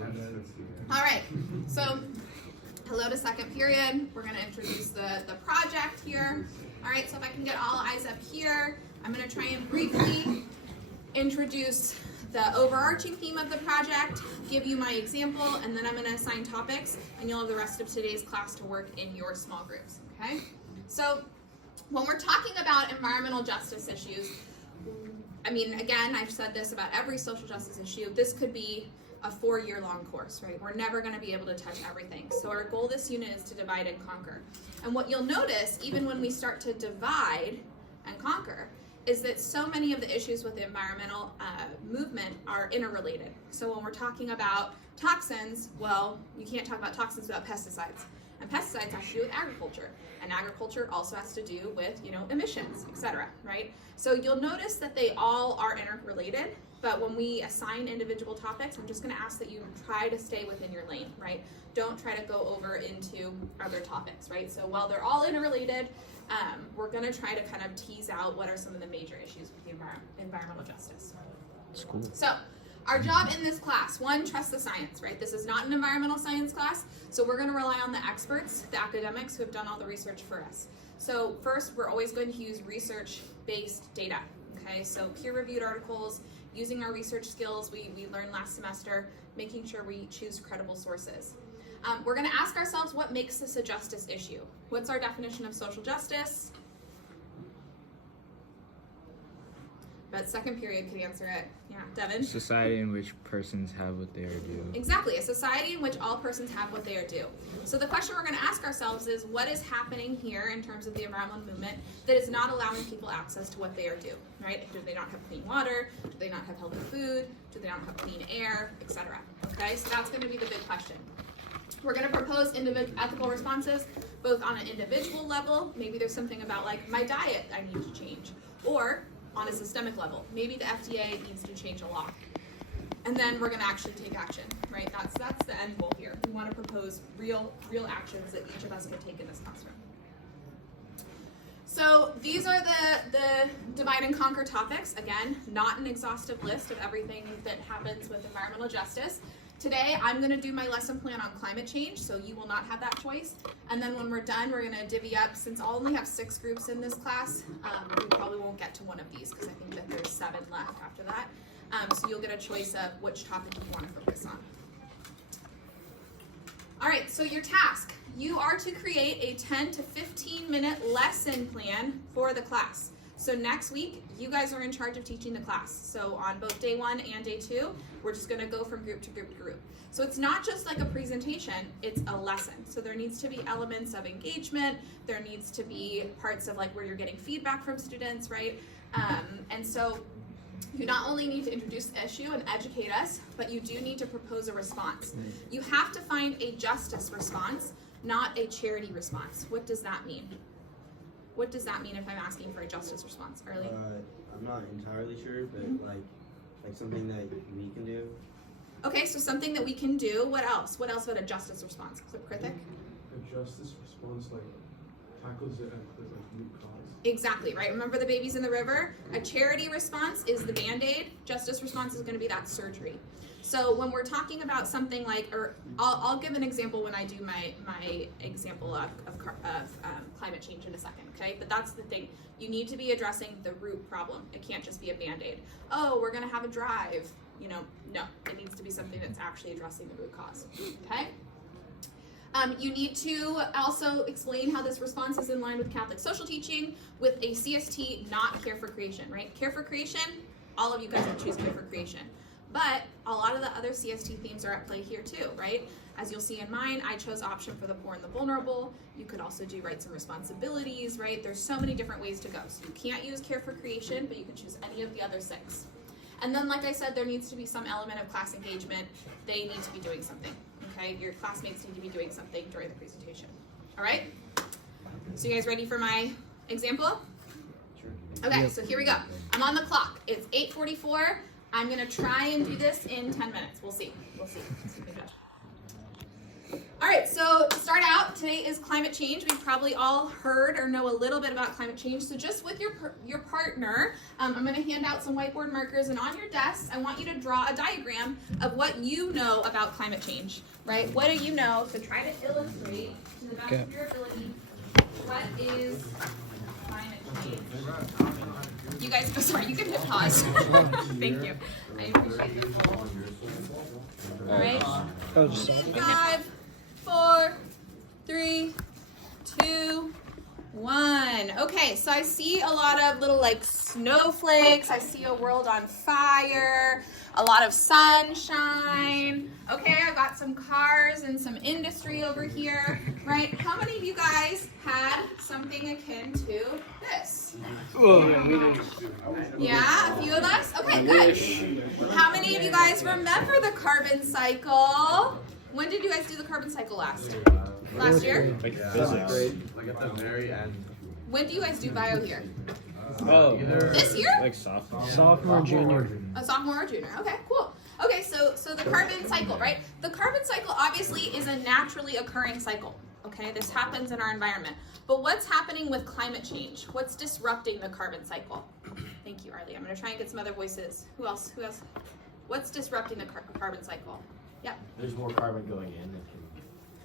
All right, so hello to second period. We're going to introduce the project here. All right, so if I can get all eyes up here, I'm going to try and briefly introduce the overarching theme of the project, give you my example, and then I'm going to assign topics, and you'll have the rest of today's class to work in your small groups, okay? So when we're talking about environmental justice issues, I mean, again, I've said this about every social justice issue, this could be a 4-year long course, right? We're never going to be able to touch everything. So our goal this unit is to divide and conquer. And what you'll notice, even when we start to divide and conquer, is that so many of the issues with the environmental movement are interrelated. So when we're talking about toxins, well, you can't talk about toxins without pesticides. And pesticides have to do with agriculture. And agriculture also has to do with, emissions, etc., right? So you'll notice that they all are interrelated, but when we assign individual topics, I'm just gonna ask that you try to stay within your lane, right? Don't try to go over into other topics, right? So while they're all interrelated, we're gonna try to kind of tease out what are some of the major issues with the environmental justice. That's cool. So, our job in this class, one, trust the science, right? This is not an environmental science class, so we're going to rely on the experts, the academics who have done all the research for us. So first, we're always going to use research-based data, okay? So peer-reviewed articles, using our research skills we learned last semester, making sure we choose credible sources. We're going to ask ourselves, what makes this a justice issue? What's our definition of social justice? But second period could answer it. Yeah, Devin? Society in which persons have what they are due. Exactly, a society in which all persons have what they are due. So the question we're going to ask ourselves is, what is happening here in terms of the environmental movement that is not allowing people access to what they are due, right? Do they not have clean water? Do they not have healthy food? Do they not have clean air, etc.? Okay, so that's going to be the big question. We're going to propose ethical responses, both on an individual level, maybe there's something about like my diet I need to change, or on a systemic level. Maybe the FDA needs to change a law. And then we're gonna actually take action, right? That's the end goal here. We wanna propose real actions that each of us can take in this classroom. So these are the divide and conquer topics. Again, not an exhaustive list of everything that happens with environmental justice. Today, I'm going to do my lesson plan on climate change, so you will not have that choice. And then when we're done, we're going to divvy up. Since I'll only have 6 groups in this class, we probably won't get to one of these because I think that there's 7 left after that. So you'll get a choice of which topic you want to focus on. All right, so your task. You are to create a 10 to 15 minute lesson plan for the class. So next week, you guys are in charge of teaching the class. So on both day 1 and day 2, we're just gonna go from group to group to group. So it's not just like a presentation, it's a lesson. So there needs to be elements of engagement, there needs to be parts of like where you're getting feedback from students, right? And so you not only need to introduce the issue and educate us, but you do need to propose a response. You have to find a justice response, not a charity response. What does that mean? What does that mean if I'm asking for a justice response, Early? I'm not entirely sure, but like something that we can do. Okay, so something that we can do. What else? What else would a justice response? Krithik? A justice response tackles it at the root cause. Exactly, right? Remember the babies in the river? A charity response is the Band-Aid. Justice response is going to be that surgery. So when we're talking about something like, or I'll give an example when I do my example of climate change in a second, okay? But that's the thing. You need to be addressing the root problem. It can't just be a Band-Aid. Oh, we're gonna have a drive. No, it needs to be something that's actually addressing the root cause, okay? You need to also explain how this response is in line with Catholic social teaching with a CST, not Care for Creation, right? Care for Creation, all of you guys will choose Care for Creation. But a lot of the other CST themes are at play here too, right? As you'll see in mine, I chose option for the poor and the vulnerable. You could also do rights and responsibilities, right? There's so many different ways to go. So you can't use Care for Creation, but you can choose any of the other 6. And then, like I said, there needs to be some element of class engagement. They need to be doing something, okay? Your classmates need to be doing something during the presentation. All right? So you guys ready for my example? Sure. Okay, so here we go. I'm on the clock. It's 8:44. I'm gonna try and do this in 10 minutes. We'll see. All right, so So to start out, today is climate change. We've probably all heard or know a little bit about climate change. So just with your partner, I'm going to hand out some whiteboard markers, and on your desk, I want you to draw a diagram of what you know about climate change, right? What do you know? So try to illustrate to the best of your ability what is climate change. You guys, sorry, you can hit pause. Thank you. I appreciate it. All right. 5, 4, 3, 2, 1. Okay, so I see a lot of little like snowflakes. I see a world on fire, a lot of sunshine. Okay, I've got some cars and some industry over here, right? How many of you guys had something akin to this? Yeah, a few of us? Okay, good. How many of you guys remember the carbon cycle? When did you guys do the carbon cycle last? Last year? Like physics. Like at the very end. When do you guys do bio here? Oh, This year? like sophomore. Sophomore, junior. A sophomore or junior. Okay, cool. Okay, so the carbon cycle, right? The carbon cycle obviously is a naturally occurring cycle. Okay, this happens in our environment. But what's happening with climate change? What's disrupting the carbon cycle? Thank you, Arlie. I'm going to try and get some other voices. Who else? Who else? What's disrupting the carbon cycle? Yep. There's more carbon going in that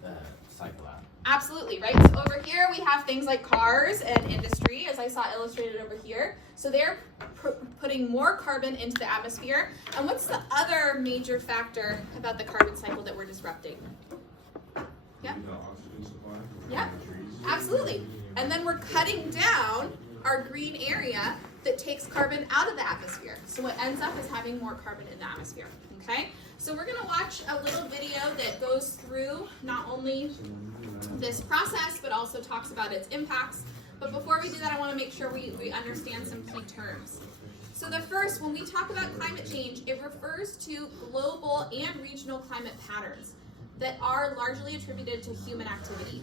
can cycle out. Absolutely, right? So over here we have things like cars and industry, as I saw illustrated over here. So they're putting more carbon into the atmosphere. And what's the other major factor about the carbon cycle that we're disrupting? Yeah? The oxygen supply. Yeah, absolutely. And then we're cutting down our green area that takes carbon out of the atmosphere. So what ends up is having more carbon in the atmosphere, okay? So we're gonna watch a little video that goes through not only this process, but also talks about its impacts. But before we do that, I wanna make sure we understand some key terms. So the first, when we talk about climate change, it refers to global and regional climate patterns that are largely attributed to human activity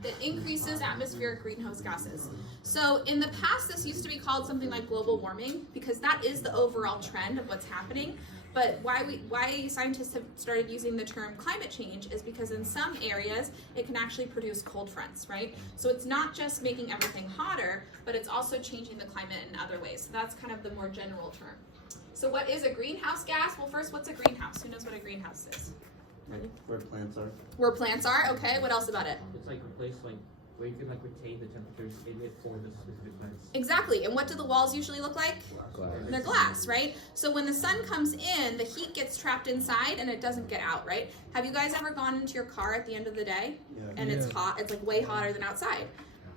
that increases atmospheric greenhouse gases. So in the past, this used to be called something like global warming because that is the overall trend of what's happening. But why scientists have started using the term climate change is because in some areas, it can actually produce cold fronts, right? So it's not just making everything hotter, but it's also changing the climate in other ways. So that's kind of the more general term. So what is a greenhouse gas? Well, first, what's a greenhouse? Who knows what a greenhouse is? Like where plants are. Where plants are, okay, what else about it? It's like a place like where you can like retain the temperatures in it for the specific plants. Exactly, and what do the walls usually look like? Glass. They're glass, right? So when the sun comes in, the heat gets trapped inside and it doesn't get out, right? Have you guys ever gone into your car at the end of the day? Yeah. And it's hot, it's like way hotter than outside,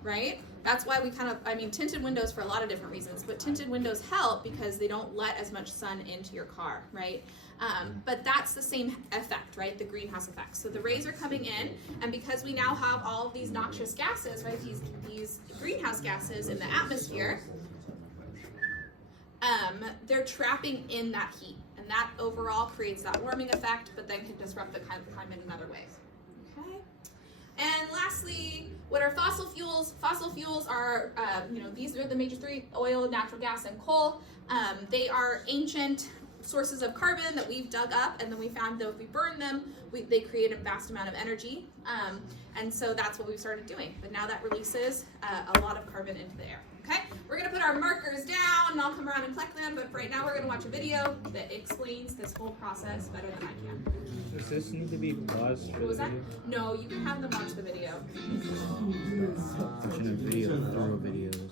right? That's why we tinted windows for a lot of different reasons, but tinted windows help because they don't let as much sun into your car, right? But that's the same effect, right? The greenhouse effect. So the rays are coming in, and because we now have all of these noxious gases, right? These greenhouse gases in the atmosphere, they're trapping in that heat, and that overall creates that warming effect, but then can disrupt the climate in other ways. Okay. And lastly, what are fossil fuels? Fossil fuels are, these are the major three: oil, natural gas, and coal. They are ancient sources of carbon that we've dug up, and then we found that if we burn them, they create a vast amount of energy. And so that's what we've started doing. But now that releases a lot of carbon into the air. Okay, we're gonna put our markers down, and I'll come around and collect them. But right now, we're gonna watch a video that explains this whole process better than I can. Does this need to be paused for What was the that? video? No, you can have them watch the video. Watching a video through videos.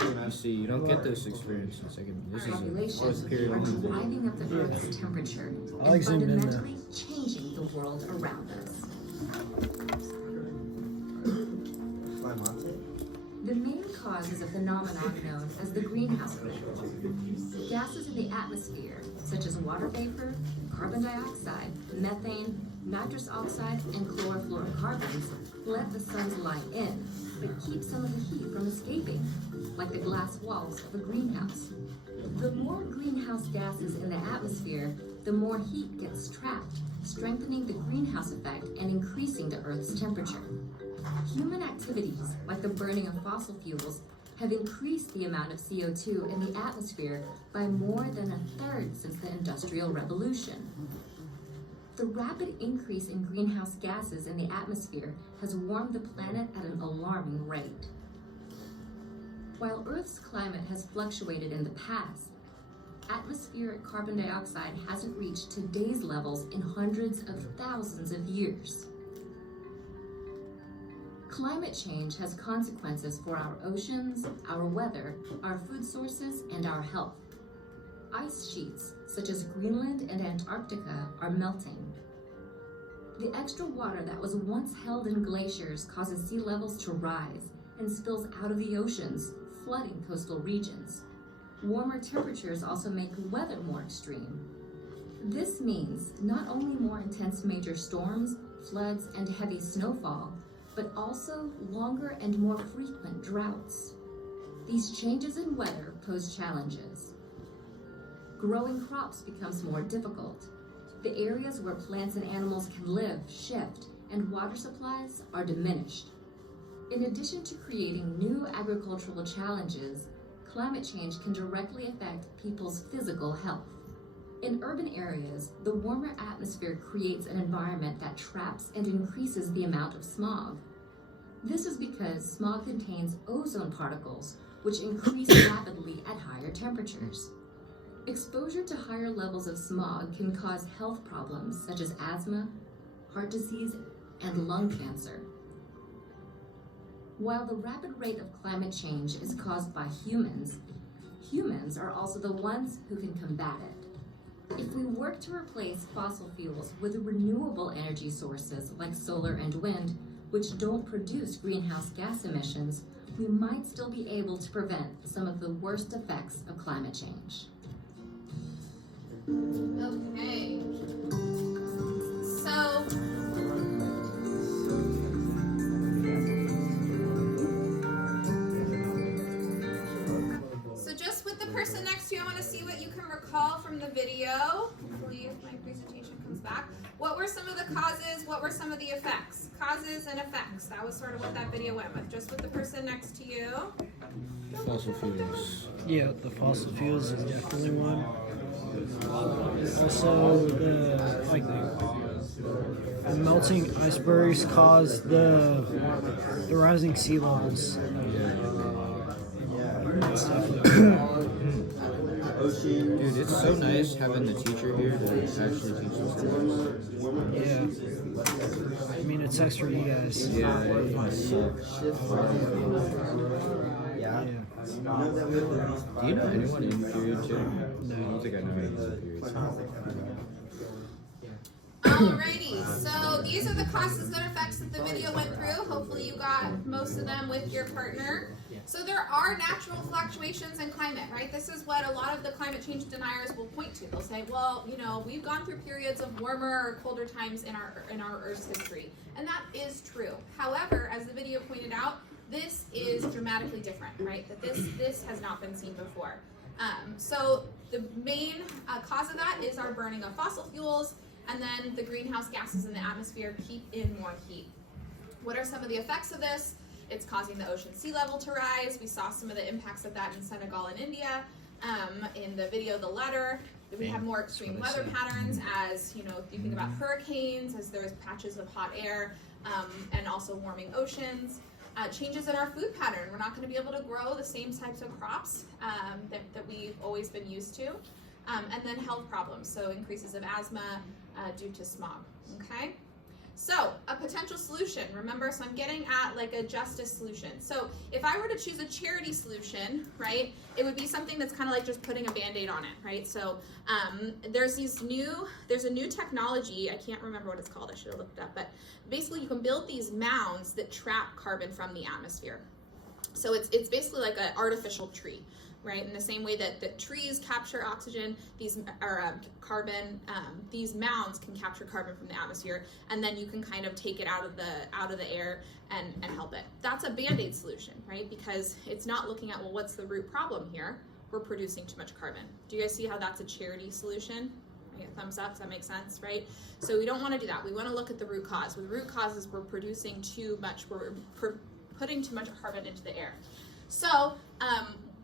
You see, you don't get this experience in second. This is a Populations fourth period are only video. driving up the Earth's temperature I like and zooming in there. fundamentally changing the world around us. Fly Monte. The main cause is a phenomenon known as the greenhouse effect. Gases in the atmosphere, such as water vapor, carbon dioxide, methane, nitrous oxide, and chlorofluorocarbons, let the sun's light in, but keep some of the heat from escaping, like the glass walls of a greenhouse. The more greenhouse gases in the atmosphere, the more heat gets trapped, strengthening the greenhouse effect and increasing the Earth's temperature. Human activities, like the burning of fossil fuels, have increased the amount of CO2 in the atmosphere by more than a third since the Industrial Revolution. The rapid increase in greenhouse gases in the atmosphere has warmed the planet at an alarming rate. While Earth's climate has fluctuated in the past, atmospheric carbon dioxide hasn't reached today's levels in hundreds of thousands of years. Climate change has consequences for our oceans, our weather, our food sources, and our health. Ice sheets, such as Greenland and Antarctica, are melting. The extra water that was once held in glaciers causes sea levels to rise and spills out of the oceans, flooding coastal regions. Warmer temperatures also make weather more extreme. This means not only more intense major storms, floods, and heavy snowfall, but also longer and more frequent droughts. These changes in weather pose challenges. Growing crops becomes more difficult. The areas where plants and animals can live shift, and water supplies are diminished. In addition to creating new agricultural challenges, climate change can directly affect people's physical health. In urban areas, the warmer atmosphere creates an environment that traps and increases the amount of smog. This is because smog contains ozone particles, which increase rapidly at higher temperatures. Exposure to higher levels of smog can cause health problems such as asthma, heart disease, and lung cancer. While the rapid rate of climate change is caused by humans, humans are also the ones who can combat it. If we work to replace fossil fuels with renewable energy sources like solar and wind, which don't produce greenhouse gas emissions, we might still be able to prevent some of the worst effects of climate change. Okay. So, just with the person next to you, I want to see what you can recall from the video. Hopefully, if my presentation comes back. What were some of the causes? What were some of the effects? Causes and effects. That was sort of what that video went with. Just with the person next to you. Fossil fuels. Yeah, the fossil fuels is definitely one. Also, the melting icebergs cause the rising sea levels. Ocean. Dude, it's so nice having the teacher here to actually teach us this. Yeah. I mean, it sucks for you guys. Yeah, it must suck. Yeah. Yeah. Do you know anyone in period 2? No. I don't think I know anyone in period 2. Alrighty, so these are the causes and effects that the video went through. Hopefully you got most of them with your partner. So there are natural fluctuations in climate, right? This is what a lot of the climate change deniers will point to. They'll say, well, you know, we've gone through periods of warmer or colder times in our Earth's history. And that is true. However, as the video pointed out, this is dramatically different, right? That this has not been seen before. So the main cause of that is our burning of fossil fuels, and then the greenhouse gases in the atmosphere keep in more heat. What are some of the effects of this? It's causing the ocean sea level to rise. We saw some of the impacts of that in Senegal and India. In the video, The Letter, we have more extreme weather patterns as, you know, if you think about hurricanes, as there's patches of hot air, and also warming oceans. Changes in our food pattern. We're not going to be able to grow the same types of crops that we've always been used to. And then health problems, so increases of asthma due to smog, okay? So, a potential solution, remember, so I'm getting at like a justice solution. So, if I were to choose a charity solution, right, it would be something that's kind of like just putting a Band-Aid on it, right? So, there's a new technology, I can't remember what it's called, I should have looked it up, but basically you can build these mounds that trap carbon from the atmosphere. So it's basically like an artificial tree, right? In the same way that trees capture oxygen, these carbon, these mounds can capture carbon from the atmosphere, and then you can kind of take it out of the air and help it. That's a Band-Aid solution, right? Because it's not looking at, well, what's the root problem here? We're producing too much carbon. Do you guys see how that's a charity solution? I get a thumbs up, does that make sense, right? So we don't want to do that. We want to look at the root cause. Well, the root cause is we're producing too much, we're putting too much carbon into the air. So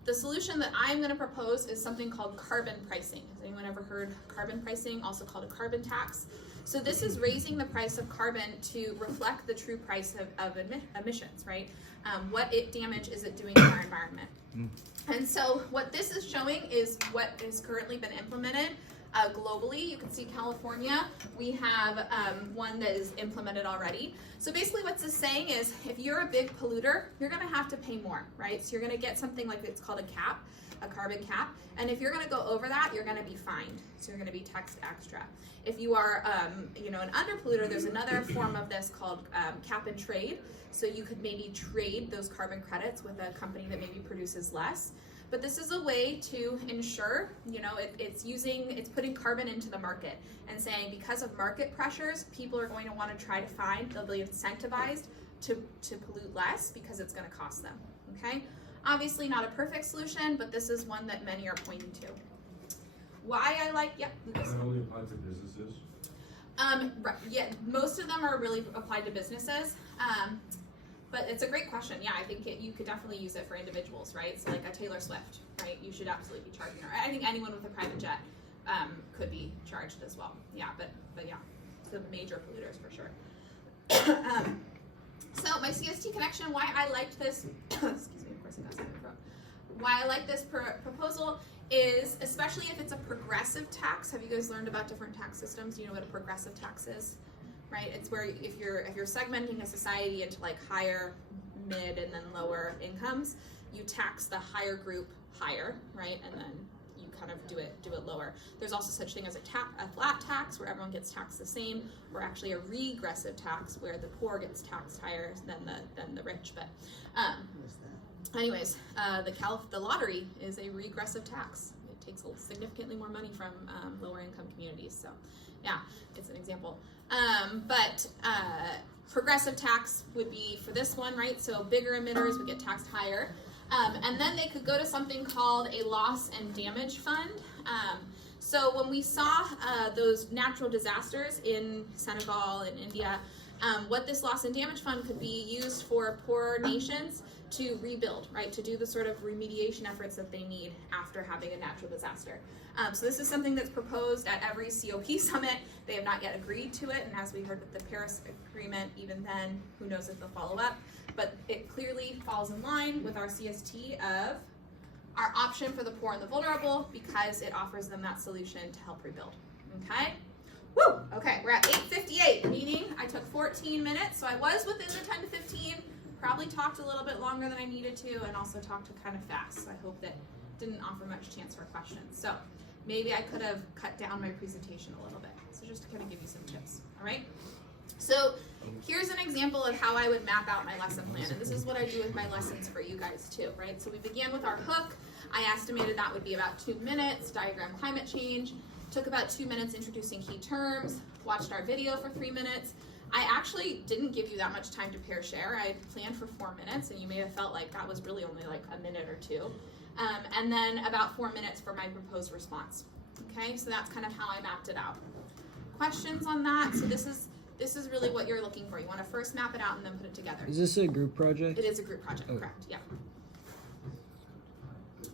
the solution that I'm going to propose is something called carbon pricing. Has anyone ever heard carbon pricing, also called a carbon tax? So this is raising the price of carbon to reflect the true price of emissions, right? What damage is it doing to our environment? And so what this is showing is what has currently been implemented globally. You can see California, we have one that is implemented already. So basically what this is saying is if you're a big polluter, you're gonna have to pay more, right? So you're gonna get something like it's called a cap, a carbon cap. And if you're gonna go over that, you're gonna be fined. So you're gonna be taxed extra. If you are an underpolluter, there's another form of this called cap and trade. So you could maybe trade those carbon credits with a company that maybe produces less. But this is a way to ensure, it's putting carbon into the market and saying because of market pressures, people are going to want to try to they'll be incentivized to pollute less because it's going to cost them, okay? Obviously not a perfect solution, but this is one that many are pointing to. Why I like, Lucas. That only applies to businesses? Right, yeah, most of them are really applied to businesses. But it's a great question. Yeah, I think you could definitely use it for individuals, right? So like a Taylor Swift, right? You should absolutely be charging her. I think anyone with a private jet could be charged as well. Yeah, but yeah, the major polluters for sure. So my CST connection, why I liked this, excuse me, of course I got something from. Why I like this proposal is, especially if it's a progressive tax. Have you guys learned about different tax systems? Do you know what a progressive tax is? Right, it's where if you're segmenting a society into like higher, mid, and then lower incomes, you tax the higher group higher, right, and then you kind of do it lower. There's also such thing as a flat tax where everyone gets taxed the same, or actually a regressive tax where the poor gets taxed higher than the rich. But anyways, the lottery is a regressive tax. It takes significantly more money from lower income communities. So yeah, it's an example. But progressive tax would be for this one, right? So bigger emitters would get taxed higher. And then they could go to something called a loss and damage fund. So when we saw those natural disasters in Senegal and India, what this loss and damage fund could be used for poorer nations to rebuild, right? To do the sort of remediation efforts that they need after having a natural disaster. So this is something that's proposed at every COP summit. They have not yet agreed to it, and as we heard with the Paris Agreement, even then, who knows if they'll follow up. But it clearly falls in line with our CST of our option for the poor and the vulnerable because it offers them that solution to help rebuild, okay? Woo! Okay, we're at 8:58, meaning I took 14 minutes, so I was within the 10 to 15, probably talked a little bit longer than I needed to, and also talked kind of fast, so I hope that didn't offer much chance for questions. So maybe I could have cut down my presentation a little bit, so just to kind of give you some tips, all right? So here's an example of how I would map out my lesson plan, and this is what I do with my lessons for you guys too, right? So we began with our hook. I estimated that would be about 2 minutes, diagram climate change, took about 2 minutes introducing key terms, watched our video for 3 minutes. I actually didn't give you that much time to pair share. I planned for 4 minutes, and you may have felt like that was really only like a minute or two. And then about 4 minutes for my proposed response. Okay, so that's kind of how I mapped it out. Questions on that? So this is really what you're looking for. You want to first map it out and then put it together. Is this a group project? It is a group project, correct, yeah.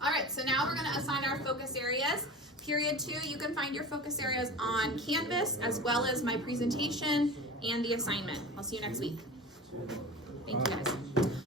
All right, so now we're gonna assign our focus areas. Period 2, you can find your focus areas on Canvas as well as my presentation and the assignment. I'll see you next week. Thank you guys.